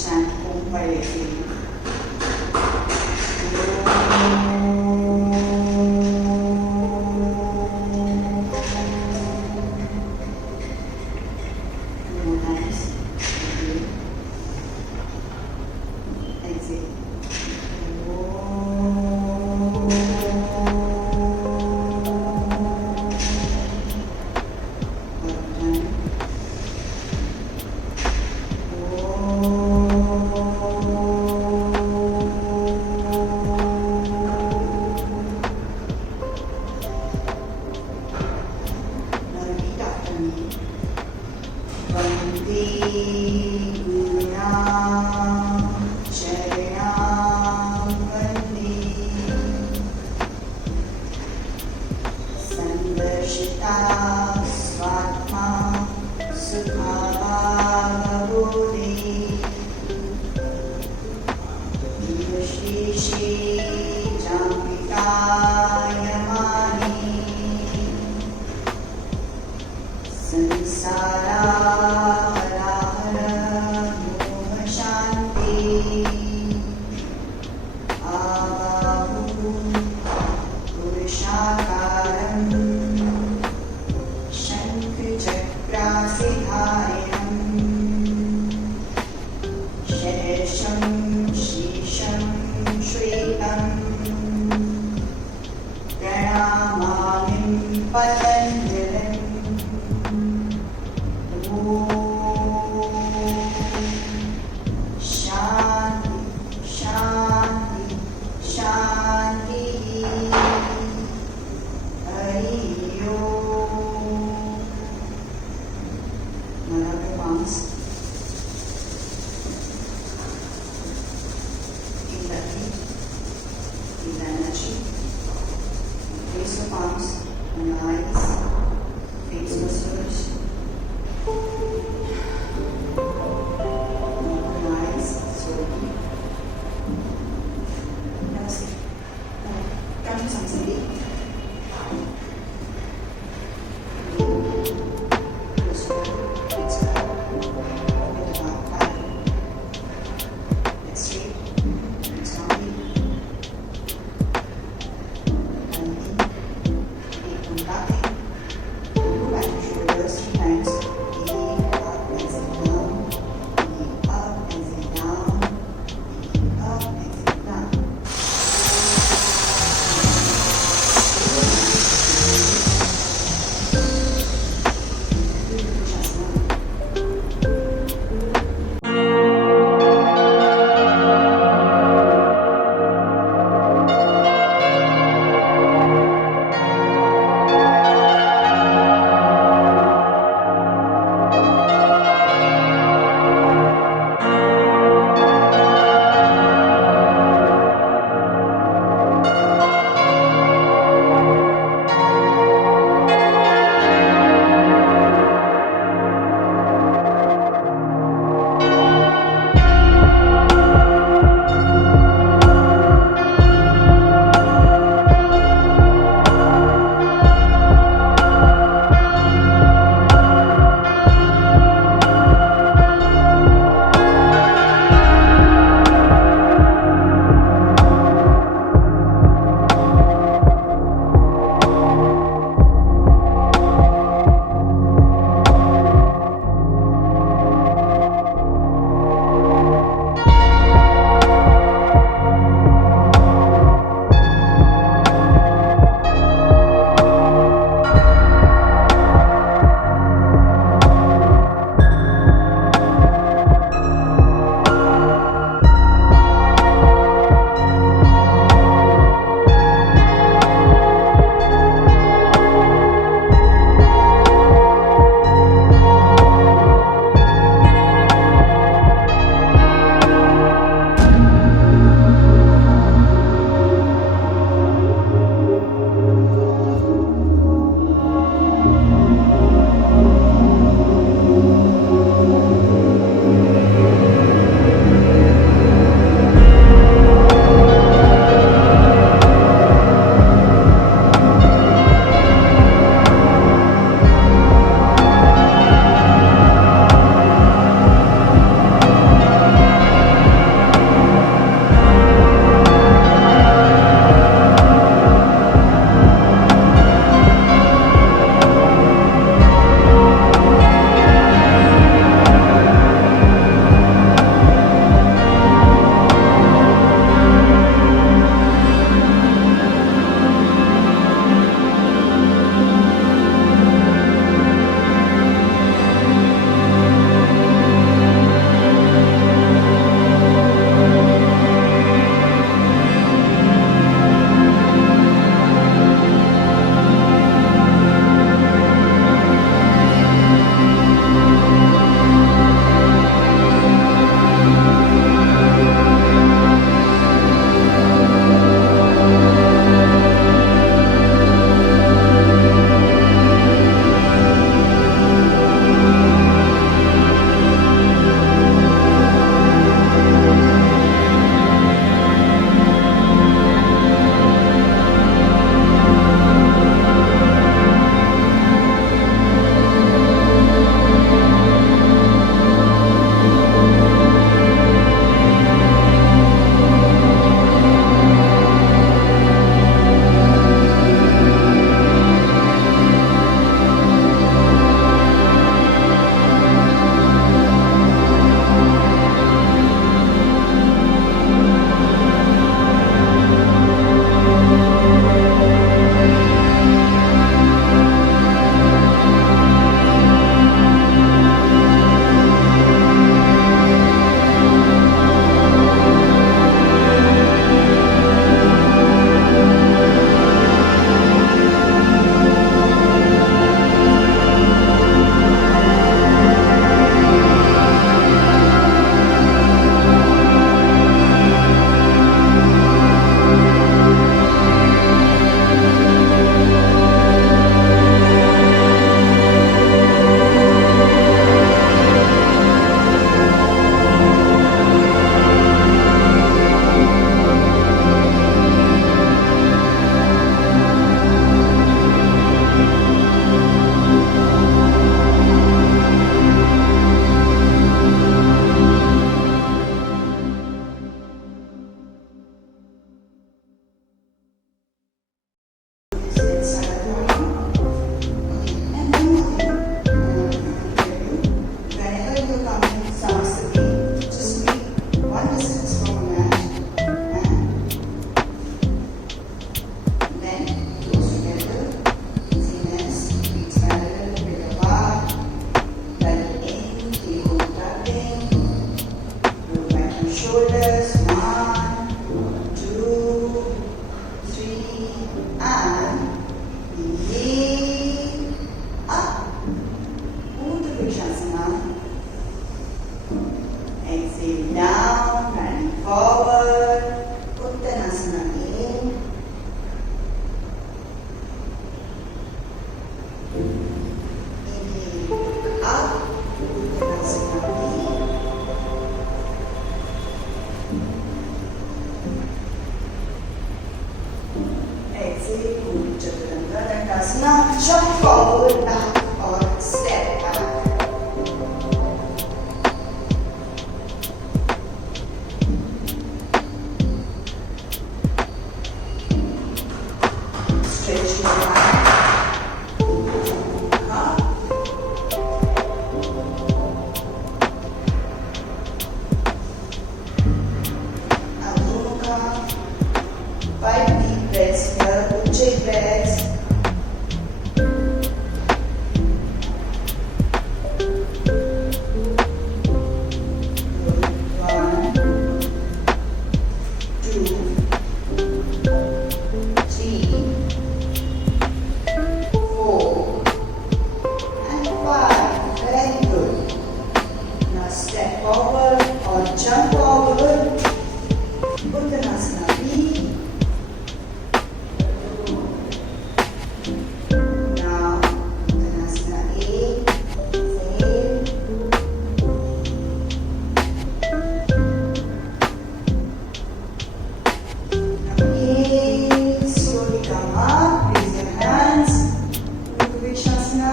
chant Om while exhaling. shoulders. 1, 2, 3, and inhale up. Urdhva Vrikshasana. Exhale down, bending forward. Uttanasana in. Inhale up. Uttanasana in. Exhale, Urdhva Chaturanga Dandasana. Jump forward, back, or step back. Stretch your back. Up. Adho Mukha. 5 deep breaths here. Ujjayi breaths. Good. 1, 2, 3, 4, and 5. Very good. Now step forward or jump forward. Uttanasana B. Now Uttanasana A. Exhale. Now inhale. Slowly come up. Raise your hands. Urdhva Vrikshasana.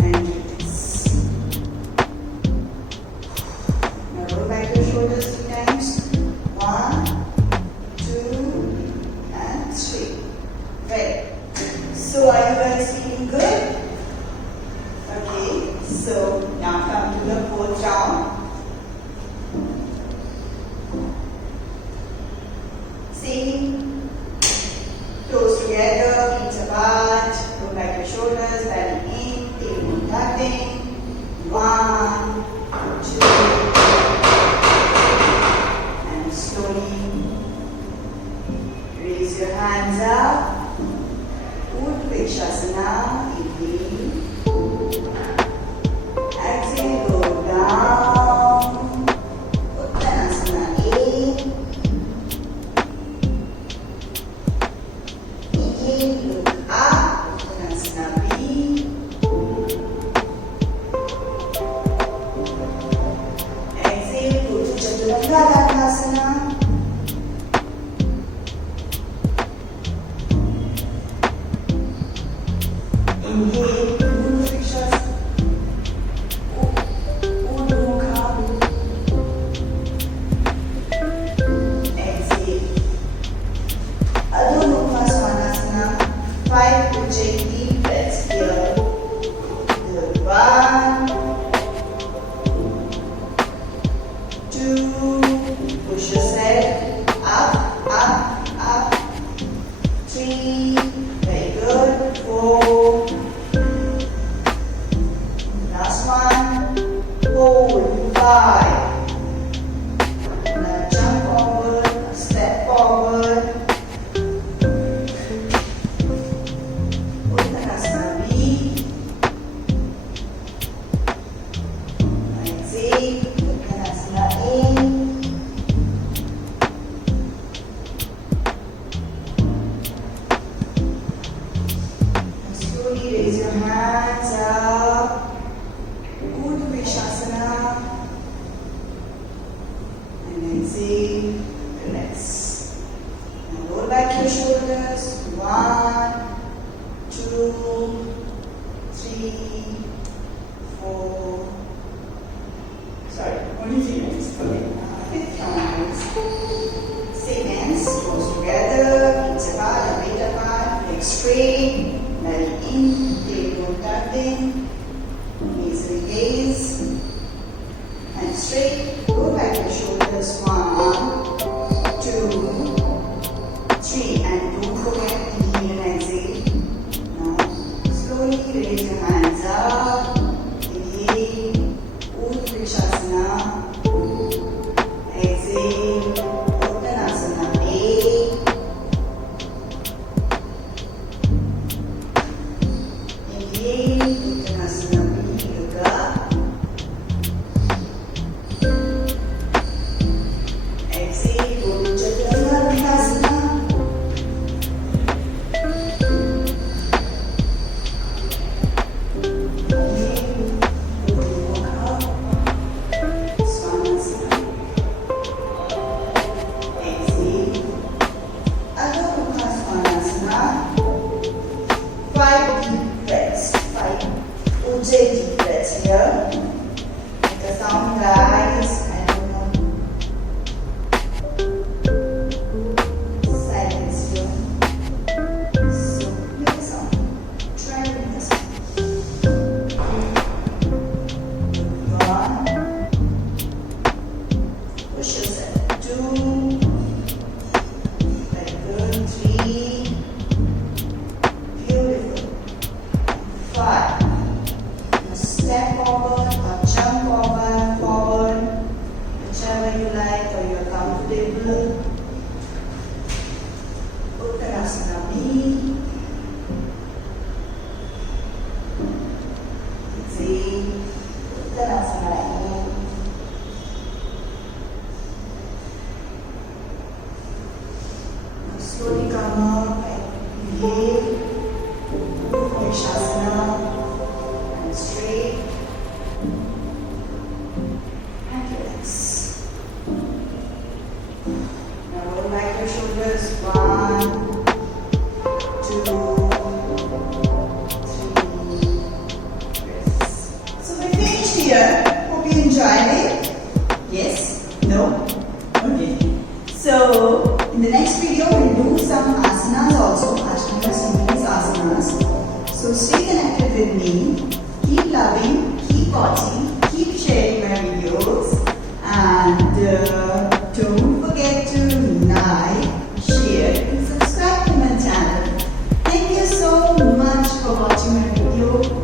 And do this. Now roll back your shoulders 3 times. 1, 2, and 3. Right. So are you guys feeling good? Okay. So now come to the 4th round. Same. Toes together, feet apart. Roll back your shoulders, belly in, tailbone tucking. 1, 2, and slowly raise your hands up. Urdhva Vrikshasana. Inhale. Exhale, go down. Uttanasana A. Inhale, look up. Uttanasana B. Exhale, go to Chaturanga Dandasana. Inhale, Urdhva Vrikshasana. Urdhva Mukha. Exhale. Adho Mukha Svanasana. 5 Ujjayi deep breaths here. Good. 1, 2, push yourself up, up, up. 3, very good. 4, last one. Hold. 5. Now jump forward, step forward. Uttanasana B. Exhale. Uttanasana A. Slowly raise your hands up. Urdhva Vrikshasana. And exhale. Relax. Now roll back your shoulders. 1, 2, 3, 4. Sorry, only 3 minutes. Okay. 5th round. Same hands, toes together, feet apart, weight apart, legs straight, belly in, tailbone tucked in, knees gaze, and straight. Go back your shoulders. 1, 2, 3, and don't forget inhale and exhale. Now slowly raise your hands up. Inhale, let's hear the sound, guys. I don't know. Silence here. So make the sound. Try to make the sound. One. Push yourself. Two. Very good. Three. Beautiful. Five. Now step forward or jump forward, whichever you like or you're comfortable. Uttanasana B. Z. Uttanasana E. Now slowly come up and inhale. Vrikshasana. And straight. And relax. Now roll back your shoulders. 1, 2, 3. Rest. So we finished here. Hope you enjoyed it. Yes? No? Okay. So in the next video we'll do some asanas also. Astanga series asanas. So stay connected with me. Keep loving, keep watching, keep sharing my videos, and don't forget to like, share, and subscribe to my channel. Thank you so much for watching my video.